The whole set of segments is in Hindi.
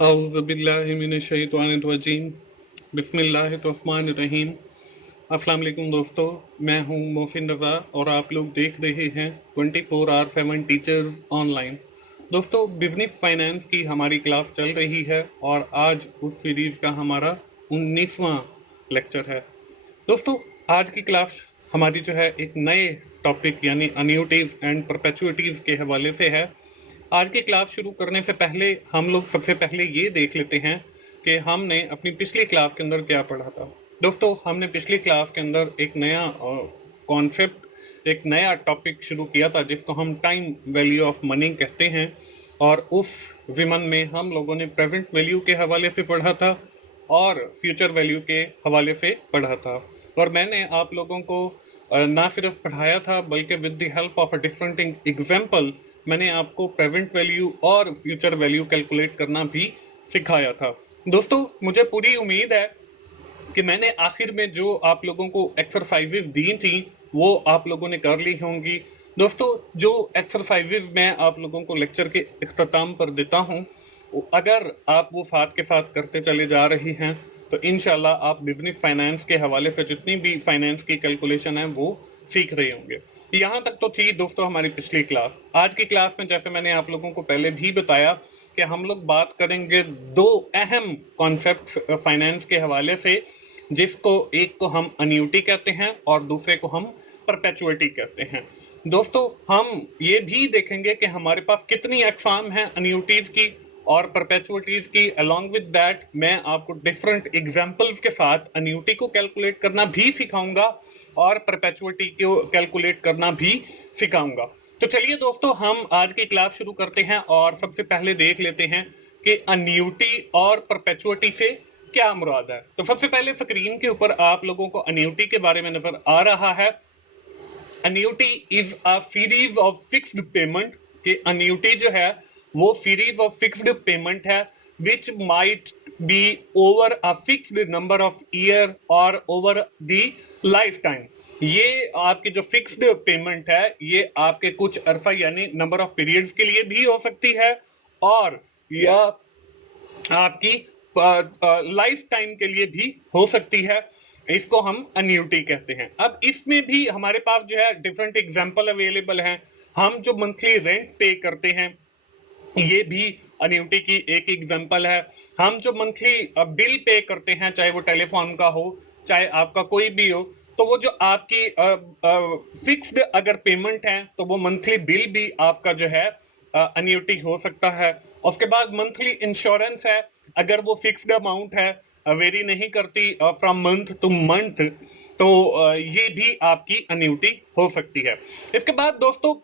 औज़ुबिल्लाहिमिनश्शैतानिर्रजीम बिस्मिल्लाहिर्रहमानिर्रहीम। अस्सलाम वालेकुम दोस्तों, मैं हूं मोहसिन रज़ा और आप लोग देख रहे हैं 24/7 टीचर्स ऑनलाइन। दोस्तों, बिजनेस फाइनेंस की हमारी क्लास चल रही है और आज उस सीरीज का हमारा 19वां लेक्चर है। दोस्तों, आज की क्लास हमारी जो है एक नए टॉपिक यानी अन्यूटीज एंड परपेचुइटीज के हवाले से है। आज की क्लास शुरू करने से पहले हम लोग सबसे पहले ये देख लेते हैं कि हमने अपनी पिछली क्लास के अंदर क्या पढ़ा था। दोस्तों, हमने पिछली क्लास के अंदर एक नया कॉन्सेप्ट, एक नया टॉपिक शुरू किया था जिसको हम टाइम वैल्यू ऑफ मनी कहते हैं, और उस जिमन में हम लोगों ने प्रेजेंट वैल्यू के हवाले से पढ़ा था और फ्यूचर वैल्यू के हवाले से पढ़ा था। और मैंने आप लोगों को ना सिर्फ पढ़ाया था बल्कि with the help of a different example मैंने आपको प्रेजेंट वैल्यू और फ्यूचर वैल्यू कैलकुलेट करना भी सिखाया था। दोस्तों, मुझे पूरी उम्मीद है कि मैंने आखिर में जो आप लोगों को एक्सरसाइजेज दी थी वो आप लोगों ने कर ली होंगी। दोस्तों, जो एक्सरसाइजेज मैं आप लोगों को लेक्चर के इख्तिताम पर देता हूं, अगर आप वो साथ के साथ करते चले जा रही हैं तो इंशाल्लाह आप बिजनेस फाइनेंस के हवाले से जितनी भी फाइनेंस की कैलकुलेशन है वो सीख रहे होंगे। यहाँ तक तो थी दोस्तों हमारी पिछली क्लास। आज की क्लास में जैसे मैंने आप लोगों को पहले भी बताया कि हम लोग बात करेंगे दो अहम कॉन्सेप्ट फाइनेंस के हवाले से, जिसको एक को हम अन्यूटी कहते हैं और दूसरे को हम परपेचुइटी कहते हैं। दोस्तों, हम ये भी देखेंगे कि हमारे पास कितनी अकसाम हैं अन्यूटीज की और परपेचुइटीज की। अलोंग विद दैट मैं आपको डिफरेंट एग्जांपल्स के साथ अन्यूटी को कैलकुलेट करना भी सिखाऊंगा और परपेचुइटी को कैलकुलेट करना भी सिखाऊंगा। तो चलिए दोस्तों, हम आज की क्लास शुरू करते हैं और सबसे पहले देख लेते हैं कि अन्यूटी और परपेचुइटी से क्या मुराद है। तो सबसे पहले स्क्रीन के ऊपर आप लोगों को अन्यूटी के बारे में नजर आ रहा है। Annuity is a series of fixed payment. कि अन्यूटी जो है वो सीरीज ऑफ फिक्स्ड पेमेंट है which might be over a fixed number of year और ओवर द लाइफ टाइम। ये आपकी जो फिक्स्ड पेमेंट है ये आपके कुछ अरसा यानी नंबर ऑफ पीरियड्स के लिए भी हो सकती है और या आपकी लाइफ टाइम के लिए भी हो सकती है। इसको हम अन्यूटी कहते हैं। अब इसमें भी हमारे पास जो है डिफरेंट एग्जांपल अवेलेबल हैं। हम जो मंथली रेंट पे करते हैं ये भी अन्यूटी की एक एग्जांपल है। हम जो मंथली बिल पे करते हैं, चाहे वो टेलीफोन का हो चाहे आपका कोई भी हो, तो वो जो आपकी फिक्स्ड अगर पेमेंट है तो वो मंथली बिल भी आपका जो है अन्यूटी हो सकता है। उसके बाद मंथली इंश्योरेंस है, अगर वो फिक्स्ड अमाउंट है, वेरी नहीं करती फ्रॉम मंथ टू मंथ, तो ये भी आपकी अन्यूटी हो सकती है। इसके बाद दोस्तों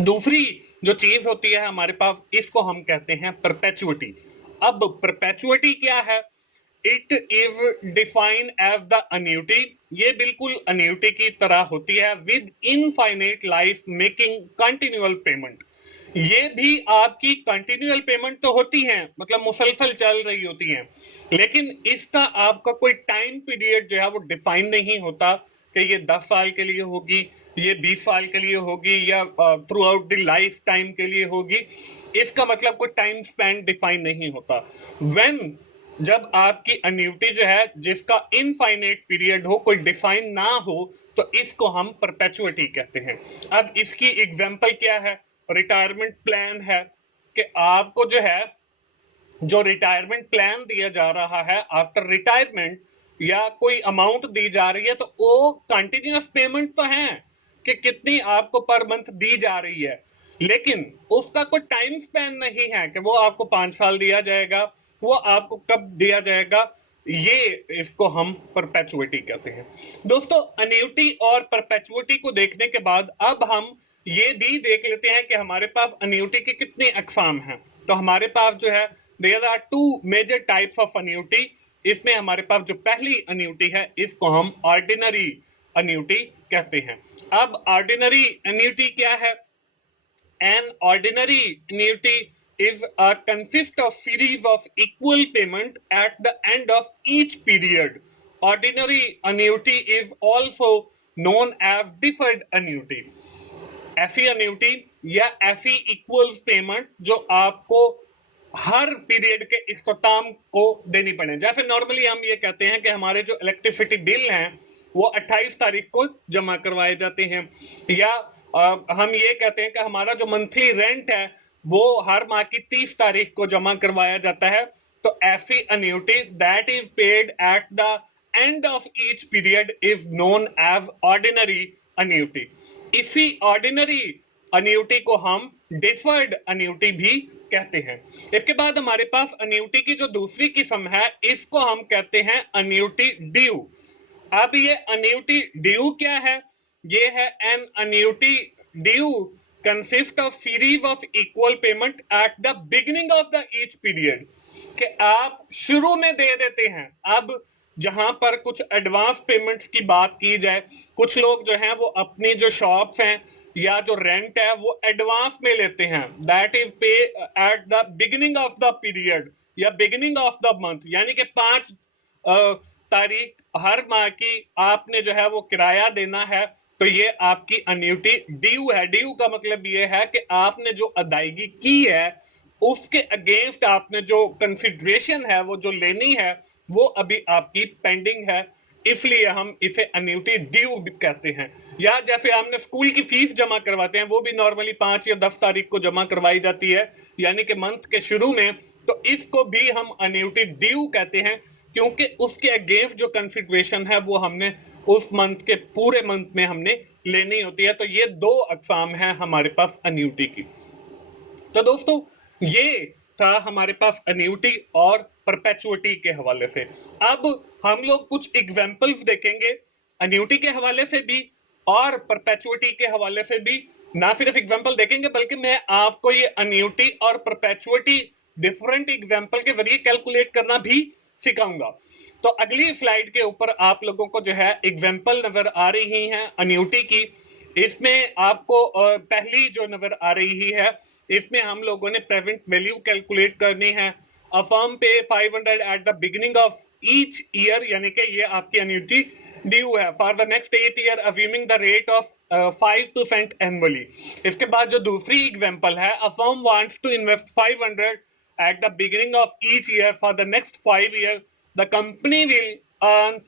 दूसरी जो चीज होती है हमारे पास, इसको हम कहते हैं परपेचुइटी। अब परपेचुइटी क्या है? It is define as the annuity. ये बिल्कुल अन्यूटी की तरह होती है with infinite life making continual payment. ये भी आपकी कंटिन्यूअल पेमेंट तो होती है, मतलब मुसलसल चल रही होती है, लेकिन इसका आपका कोई टाइम पीरियड जो है वो डिफाइन नहीं होता कि ये 10 साल के लिए होगी, ये 20 साल के लिए होगी या through out the life time के लिए होगी। इसका मतलब कोई टाइम स्पैन डिफाइन नहीं होता। व्हेन जब आपकी अन्यूटी जो है जिसका इनफाइनाइट पीरियड हो, कोई डिफाइन ना हो, तो इसको हम परपेचुइटी कहते हैं। अब इसकी एग्जांपल क्या है? रिटायरमेंट प्लान है कि आपको जो है जो रिटायरमेंट प्लान दिया जा रहा है आफ्टर रिटायरमेंट या कोई अमाउंट दी जा रही है, तो वो कंटिन्यूअस पेमेंट तो है कि कितनी आपको पर मंथ दी जा रही है, लेकिन उसका कोई टाइम स्पैन नहीं है कि वो आपको 5 साल दिया जाएगा, वो आपको कब दिया जाएगा। ये इसको हम परपेचुइटी कहते हैं। दोस्तों, अन्यूटी और परपेचुइटी को देखने के बाद अब हम ये भी देख लेते हैं कि हमारे पास अन्यूटी के कितने अकसाम हैं। तो हमारे पास जो है there are two major types of annuity. इसमें हमारे पास जो पहली अन्यूटी है इसको हम ऑर्डिनरी अन्यूटी कहते हैं। अब ऑर्डिनरी अन्यूटी क्या है? An ordinary annuity is a consist of series of equal payment at the end of each period. Ordinary annuity is also known as deferred annuity. ऐसी annuity या ऐसी equal payment जो आपको हर पीरियड के इख्तिताम को देनी पड़े। जैसे नॉर्मली हम ये कहते हैं कि हमारे जो इलेक्ट्रिसिटी बिल हैं वो 28 तारीख को जमा करवाए जाते हैं, या हम ये कहते हैं कि हमारा जो मंथली रेंट है वो हर माह की 30 तारीख को जमा करवाया जाता है। तो ऐसी annuity that is paid at the end of each period is known as ordinary annuity. इसी ऑर्डिनरी अन्यूटी को हम डिफर्ड अन्यूटी भी कहते हैं। इसके बाद हमारे पास अन्यूटी की जो दूसरी किस्म है इसको हम कहते हैं अन्यूटी ड्यू। अब ये अन्यूटी ड्यू क्या है? ये है an annuity due consist of series of equal payment at the beginning of the each period, कि आप शुरू में दे देते हैं। अब जहां पर कुछ एडवांस पेमेंट्स की बात की जाए, कुछ लोग जो हैं वो अपनी जो शॉप्स हैं या जो रेंट है वो एडवांस में लेते हैं, दैट इज पे eight the beginning of the period या बिगिनिंग ऑफ द मंथ, यानी कि 5 तारीख हर माह की आपने जो है वो किराया देना है। तो ये आपकी अन्यूटी ड्यू है। ड्यू का मतलब ये है कि आपने जो अदायगी की है उसके अगेंस्ट आपने जो कंसिडरेशन है वो जो लेनी है वो अभी आपकी पेंडिंग है, इसलिए हम इसे अन्यूटी ड्यू कहते हैं। या जैसे हमने स्कूल की फीस जमा करवाते हैं वो भी नॉर्मली 5 या 10 तारीख को जमा करवाई जाती है, यानी कि मंथ के शुरू में। तो इसको भी हम अन्यूटी ड्यू कहते हैं, क्योंकि उसके अगेंस्ट जो कंसिडरेशन है वो हमने उस मंथ के पूरे मंथ में हमने लेनी होती है। तो ये 2 अकसाम है हमारे पास अन्यूटी की। तो दोस्तों ये था हमारे पास अन्यूटी और परपेचुइटी के हवाले से। अब हम लोग कुछ एग्जांपल्स देखेंगे अन्यूटी के हवाले से भी और परपेचुइटी के हवाले से भी। ना सिर्फ एग्जांपल देखेंगे बल्कि मैं आपको ये अन्यूटी और परपेचुइटी डिफरेंट एग्जांपल के जरिए कैलकुलेट करना भी सिखाऊंगा। तो अगली स्लाइड के ऊपर आप लोगों को जो है एग्जांपल नजर आ रही हैं अन्यूटी की। इसमें आपको पहली जो नजर आ रही है इसमें हम लोगों ने प्रेजेंट वैल्यू कैलकुलेट करनी है। A firm pay 500 at the beginning of each year, यानी कि ये आपकी अन्यूटी ड्यू है for the next 8 year assuming the rate of 5% annually. इसके बाद जो दूसरी एग्जांपल है, a firm wants to invest 500 at the beginning of each year for the next 5 years, the company will earn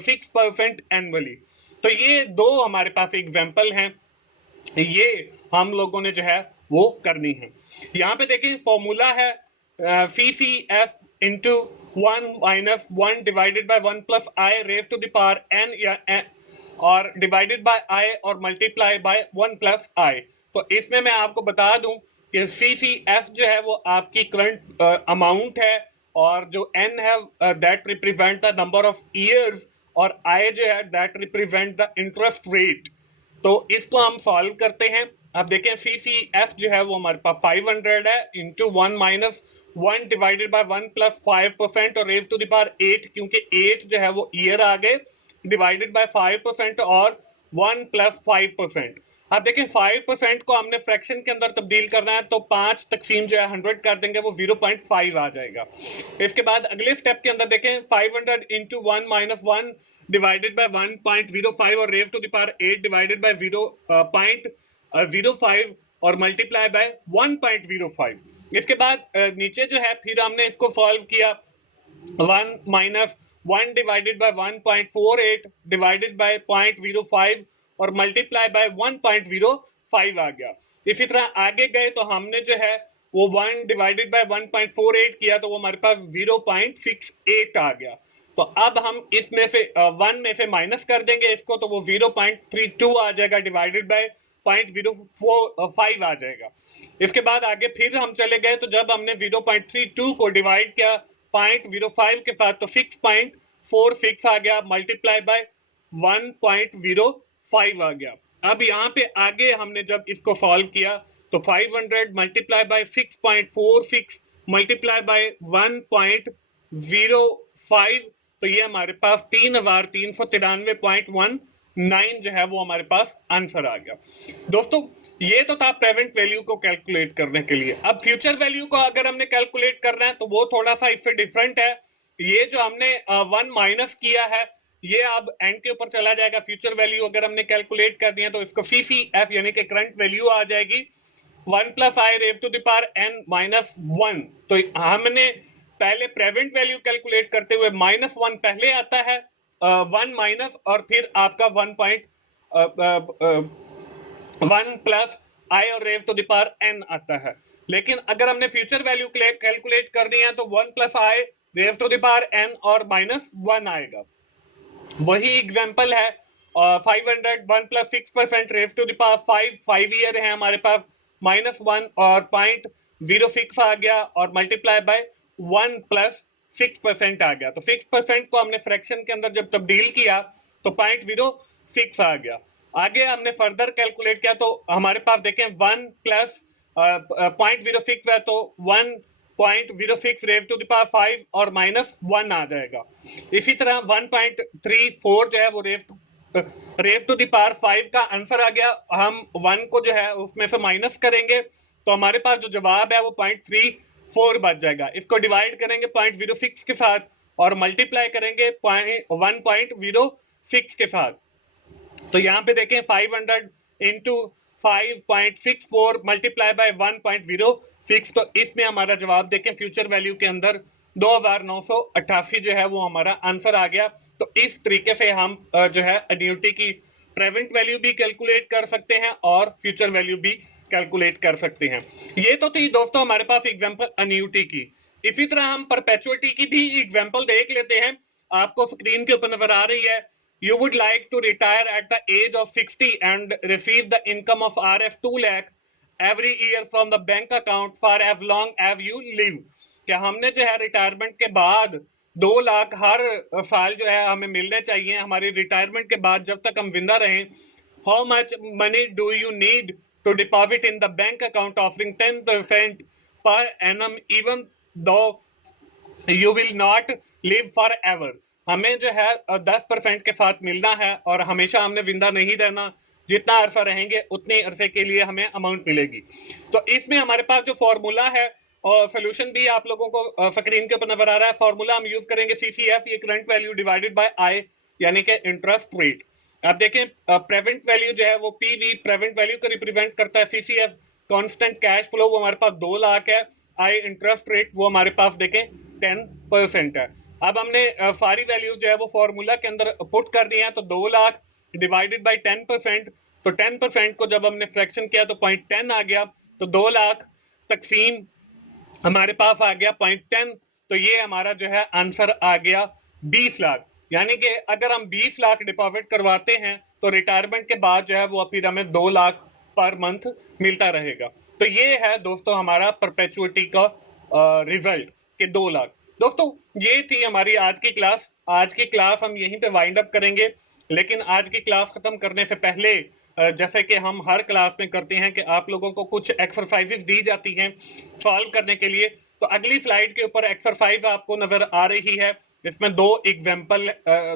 6% annually। तो ये 2 हमारे पास एग्जांपल हैं, ये हम लोगों ने जो है वो करनी है। यहाँ पे देखिए फॉर्मूला है CCF into 1 minus 1 divided by 1 plus i raise to the power n या n, और डिवाइडेड बाय i और मल्टीप्लाई बाय 1 प्लस आई। तो इसमें मैं आपको बता दूं कि CCF जो है वो आपकी करंट अमाउंट है, और जो n है that represent the number of years, और i जो है that represent the interest rate. तो इसको हम सॉल्व करते हैं। अब देखें CCF जो है वो हमारे पास 500 है into 1 minus 1 divided by 1 plus 5% और रेज टू द पावर 8, क्योंकि 8 जो है वो ईयर आ गए, डिवाइडेड बाय 5% और 1 प्लस 5%। अब देखें 5% को हमने फ्रैक्शन के अंदर तब्दील करना है, तो 5 तकसीम जो है 100 कर देंगे, वो 0.5 आ जाएगा। इसके बाद अगले स्टेप के अंदर देखें 500 इंटू 1 माइनस 1 डिवाइडेड बाय 1.05 और raise to the power 8 divided by 0.05 और मल्टीप्लाई बाय 1.05। इसके बाद नीचे जो है फिर हमने इसको सॉल्व किया, 1 minus 1 divided bye 1.48 divided by 0.05 और मल्टीप्लाई बाय 1.05 आ गया। इसी तरह आगे गए तो हमने जो है वो 1 डिवाइडेड बाय 1.48 किया, तो वो हमारे पास 0.68 आ गया। तो अब हम इसमें से 1 में से माइनस कर देंगे इसको, तो वो 0.32 आ जाएगा, डिवाइडेड बाय 0.05 आ जाएगा। इसके बाद आगे फिर हम चले गए, तो जब हमने 0.32 को डिवाइड किया 0.05 के साथ, तो 6.46 आ गया, मल्टीप्लाई बाय 1.05 आ गया। अब यहाँ पे आगे हमने जब इसको सॉल्व किया तो 500 मल्टीप्लाई बाय 6.46 मल्टीप्लाई बाय 1.05, तो ये हमारे पास 3393.19 जो है वो हमारे पास आंसर आ गया। दोस्तों ये तो था प्रेजेंट वैल्यू को कैलकुलेट करने के लिए। अब फ्यूचर वैल्यू को अगर हमने कैलकुलेट करना है तो वो थोड़ा सा इससे डिफरेंट है। ये जो हमने 1 माइनस किया है ये अब एंड के ऊपर चला जाएगा। फ्यूचर वैल्यू अगर हमने कैलकुलेट कर दिया तो इसको CCF यानी कि करंट वैल्यू आ जाएगी। 1 plus i raise to the power n minus 1। तो हमने पहले प्रेजेंट वैल्यू कैलकुलेट करते हुए -1 पहले आता है, 1 माइनस और फिर आपका 1 प्लस आई और रेव टू द पावर n आता है। लेकिन अगर हमने फ्यूचर वैल्यू कैलकुलेट करनी है तो 1 plus i raise to the power n और -1 आएगा। वही एग्जांपल है 500 1 plus 6% raise to the power 5 year है हमारे पास, -1 और 0.06 आ गया और मल्टीप्लाई बाय 1 प्लस 6% आ गया। तो 6% को हमने फ्रैक्शन के अंदर जब तब्दील किया तो 0.06 आ गया। आगे हमने फर्दर कैलकुलेट किया तो हमारे पास देखें 1 प्लस 0.06 है तो 1.06 रेव टू द पावर 5 और -1 आ जाएगा। इसी तरह 1.34 जो है वो रेव टू द पावर 5 का आंसर आ गया। हम 1 को जो है उसमें से माइनस करेंगे तो हमारे पास जो जवाब है वो 0.34 बच जाएगा। इसको डिवाइड करेंगे 0.06 के साथ और मल्टीप्लाई करेंगे 1.06 के साथ। तो यहाँ पे देखें 500 इंटू 5.64 मल्टीप्लाई बाय 1.06, तो इसमें हमारा जवाब देखें फ्यूचर वैल्यू के अंदर 2988 जो है वो हमारा आंसर आ गया। तो इस तरीके से हम जो है एन्युटी की प्रेजेंट वैल्यू भी कैलकुलेट कर सकते हैं और फ्यूचर वैल्यू भी कैलकुलेट कर सकते हैं। ये तो थी दोस्तों हमारे पास एग्जांपल एन्युटी की। इसी तरह हम परपेचुइटी की भी एग्जांपल देख लेते हैं। आपको स्क्रीन के ऊपर नजर आ रही है। You would like to retire at the age of 60 and receive the income of Rs 2 lakh every year from the bank account for as long as you live। क्या हमने जो है रिटायरमेंट के बाद 2 लाख हर साल जो है हमें मिलने चाहिए हमारी रिटायरमेंट के बाद जब तक हम जिंदा रहें। How much money do you need to deposit in the bank account offering 10% per annum even though you will not live forever। हमें जो है 10% के साथ मिलना है और हमेशा हमने जिंदा नहीं रहना, जितना अरसा रहेंगे उतने अरसे के लिए हमें अमाउंट मिलेगी। तो इसमें हमारे पास जो फॉर्मूला है और सोल्यूशन भी आप लोगों को स्क्रीन के ऊपर नजर आ रहा है। फॉर्मूला हम यूज करेंगे CCF, ये करंट वैल्यू डिवाइडेड बाय आई यानी कि इंटरेस्ट रेट। अब देखें प्रेजेंट वैल्यू जो है वो PV प्रेजेंट वैल्यू को रिप्रेजेंट करता है। CCF कांस्टेंट कैश फ्लो वो हमारे पास 2 लाख है। आई इंटरेस्ट रेट वो हमारे पास देखें 10% है। अब हमने सारी वैल्यू जो है वो फॉर्मूला के अंदर पुट करनी है तो 2 लाख डिवाइडेड बाय 10%, तो 10% को जब हमने फ्रैक्शन किया तो 0.10 आ गया। तो 2 लाख तकसीम हमारे पास आ गया 0.10, तो ये हमारा जो है आंसर आ गया 20 लाख। यानी कि अगर हम 20 लाख डिपॉजिट करवाते हैं तो रिटायरमेंट के बाद जो है वो फिर हमें 2 लाख पर मंथ मिलता रहेगा। तो ये है दोस्तों हमारा परपेचुइटी का रिजल्ट के 2 लाख। दोस्तों ये थी हमारी आज की क्लास। आज की क्लास हम यहीं पे वाइंड अप करेंगे, लेकिन आज की क्लास खत्म करने से पहले जैसे कि हम हर क्लास में करते हैं कि आप लोगों को कुछ एक्सरसाइजेस दी जाती हैं सॉल्व करने के लिए। तो अगली स्लाइड के ऊपर एक्सरसाइज आपको नजर आ रही है। इसमें 2 एग्जाम्पल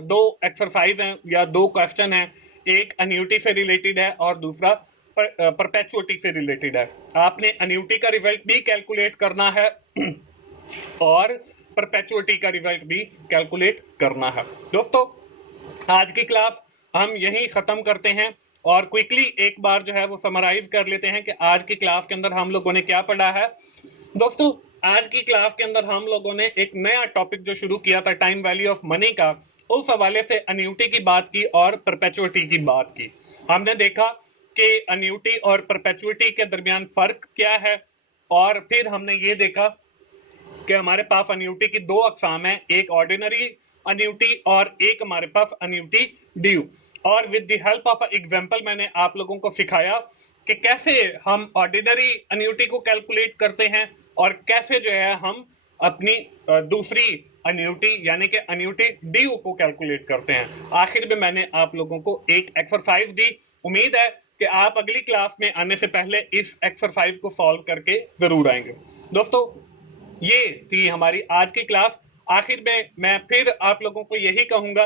2 एक्सरसाइज हैं या 2 क्वेश्चन हैं। एक एन्युटी से रिलेटेड है और दूसरा परपेचुइटी से रिलेटेड है। आपने एन्युटी का रिजल्ट भी कैलकुलेट करना है और परपेचुइटी का रिजल्ट भी कैलकुलेट करना है। दोस्तों आज की क्लास हम यहीं खत्म करते हैं और क्विकली एक बार जो है वो समराइज कर लेते हैं कि आज की क्लास के अंदर हम लोगों ने क्या पढ़ा है। दोस्तों आज की क्लास के अंदर हम लोगों ने एक नया टॉपिक जो शुरू किया था टाइम वैल्यू ऑफ मनी का, उस हवाले से एन्युटी की बात की और परपेचुइटी की बात की। हमने देखा कि एन्युटी और परपेचुइटी के दरमियान फर्क क्या है और फिर हमने ये देखा कि हमारे पास एन्युटी की 2 अकसाम है, एक ऑर्डिनरी एन्युटी और एक हमारे पास एन्युटी ड्यू। और with the help of example मैंने आप लोगों को सिखाया कि कैसे हम ऑर्डिनरी एन्युटी को कैलकुलेट करते हैं और कैसे जो है हम अपनी दूसरी एन्युटी यानी कि एन्युटी ड्यू को कैलकुलेट करते हैं। आखिर में मैंने आप लोगों को एक एक्सरसाइज दी। उम्मीद है कि आप अगली क्लास में आने से पहले इस एक्सरसाइज को सॉल्व करके जरूर आएंगे। दोस्तों ये थी हमारी आज की क्लास। आखिर में मैं फिर आप लोगों को यही कहूंगा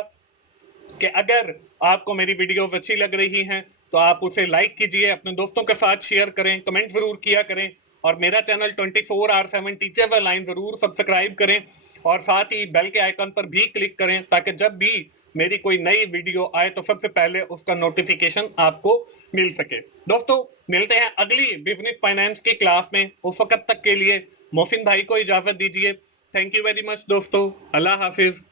कि अगर आपको मेरी वीडियोस अच्छी लग रही हैं तो आप उसे लाइक कीजिए, अपने दोस्तों के साथ शेयर करें, कमेंट जरूर किया करें और मेरा चैनल 24R7 टीचर लाइन जरूर सब्सक्राइब करें और साथ ही बेल के आइकन पर भी क्लिक करें ताकि जब भी मेरी कोई नई वीडियो आए तो सबसे पहले उसका नोटिफिकेशन आपको मिल सके। दोस्तों मिलते हैं अगली बिजनेस फाइनेंस की क्लास में, उस वक्त तक के लिए मोहसिन भाई को इजाजत दीजिए। थैंक यू वेरी मच दोस्तों, अल्लाह हाफिज।